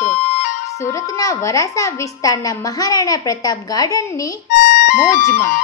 મિત્રો, સુરતના વરાસા વિસ્તારના મહારાણા પ્રતાપ ગાર્ડનની મોજમાં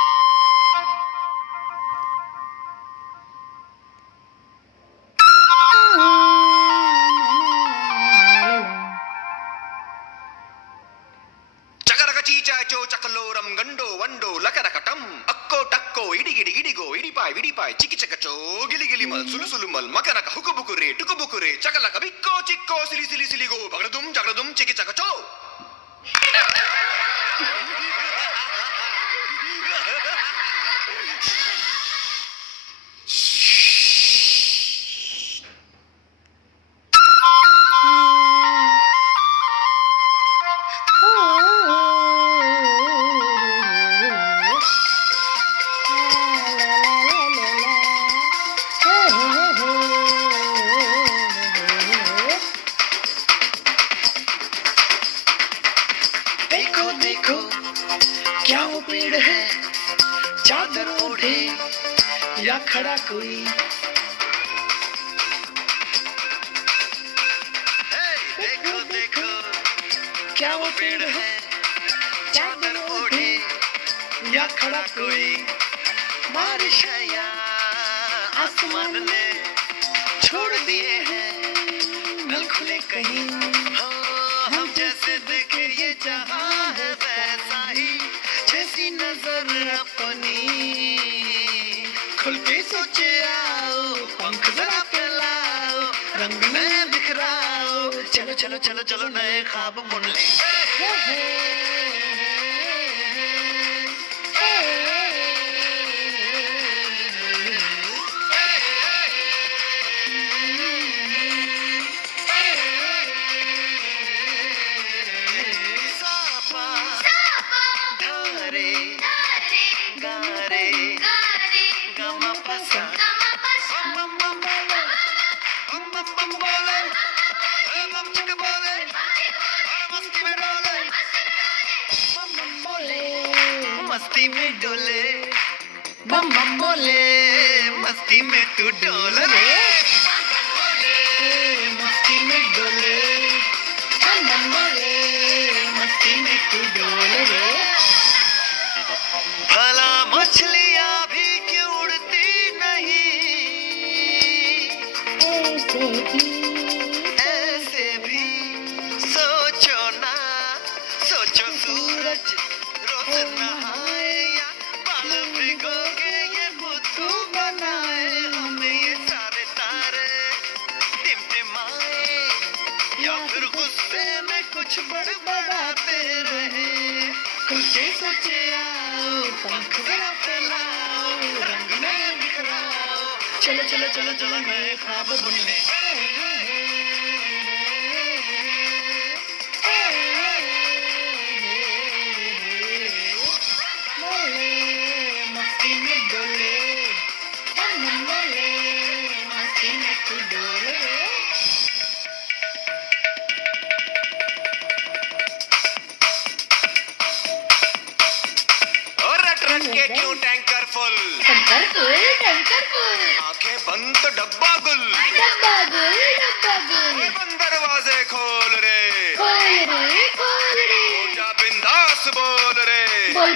చకరకచీచాచో చకలోరం గండో వండో లకరకటం అక్కో టక్కో ఇడిగిడి ఇడిగో ఇడిపాయ్ విడిపాయ్ చికిచకచో గిలిగిలిమల్ సులుసులుమల్ మకరక హుకుబుకురే టుకుబుకురే చకలక బిక్కో చిక్కో సిలి సిలి సిలిగో బగడదుం జగడదుం చికిచకచో देखो देखो क्या वो पेड़ है चादर ओढ़े या खड़ा कोई देखो देखो क्या वो पेड़ है चादर ओढ़े या खड़ा कोई बारिश है या आसमान ने छोड़ दिए हैं नल खुले कहीं हम जैसे देखे ये जहां है वैसा ही जैसी नजर अपनी खुल के सोचे आओ पंख जरा फैलाओ रंग में बिखराओ चलो चलो चलो चलो नए ख्वाब बुन ले मस्ती में डोले बम बम बोले मस्ती में तू डोल रे मस्ती में डोले बम बम बोले मस्ती में तू डोल रे भला मछलियां भी क्यों उड़ती नहीं ऐसे भी सोचो ना सोचो सूरज रोज नहाए या बाल भिगोगे ये बुद्धू बनाए हमें ये सारे तारे टिमटिमाए या फिर गुस्से में कुछ बड़बड़ाते रहे खुल के सोचे आओ पंख जरा फैलाओ रंग में बिखराओ चलो चलो चलो चलो नए ख्वाब बुन ले मस्ती में डोले मस्ती में तू डोले और रट रट के क्यों टैंकर फुल आंखें बंद तो डब्बा गुल बंद दरवाजे खोल रे हो जा बिंदास बोल रे मैं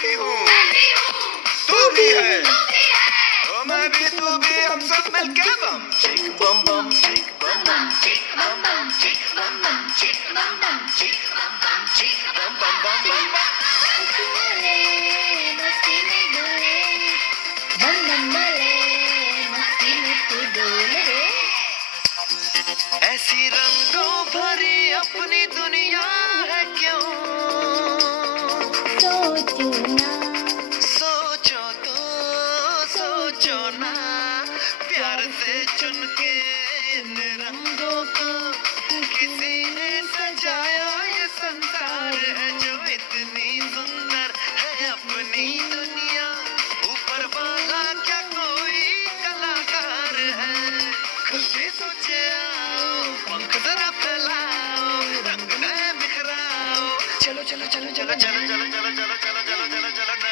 भी हूँ तू भी है ओ मैं भी तू भी हम सब मिलके बम चिक बम बम चिक बम बम चिक बम बम चिक बम बम चिक बम बम चिक बम बम चिक बम बम बम बम ऐसी रंगों भरी अपनी दुनिया है क्यों सोचो ना प्यार से चुन के इन रंगों को किसी ने सजाया ये संसार है जो इतनी सुंदर है अपनी दुनिया ऊपर वाला क्या कोई कलाकार है खुद से सोचे आओ पंख जरा फैलाओ रंग में बिखराओ चलो चलो चलो चलो चलो चलो चलो चलो चलो चलो चलो चलो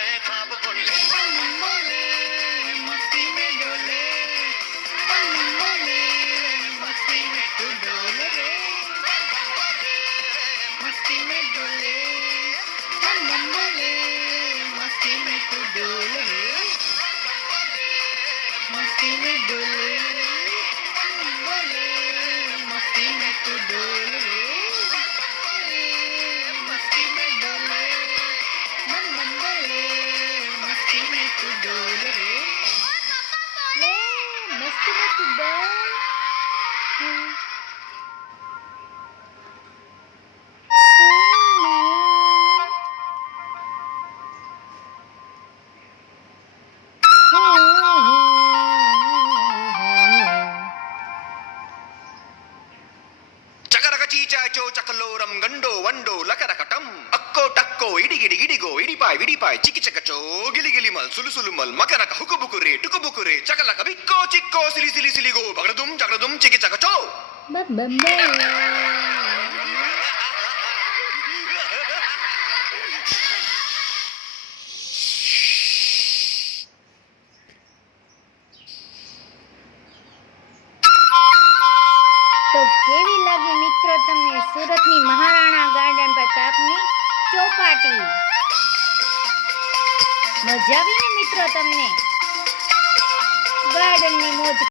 ગંડો વંડો લકરકટમ અક્કો ટક્કો ઇડીગીડી ગીડીગો ઇડીપાય ચિકિચકચો ગિલીગિલીમલ સુલુસુલુમલ મકરક હુકુબુકુરે ટુકુબુકુરે ચકલક બિક્કો ચિક્કો સિલિસિલિસિલિગો બગડદુમ ચિકિચકચો તો કેવી લાગી મિત્રો તમને સુરતની મહારાણા ગાર્ડન પ્રતાપની ચોપાટી? મજા આવી ને મિત્રો તમને ગાર્ડનની મોજ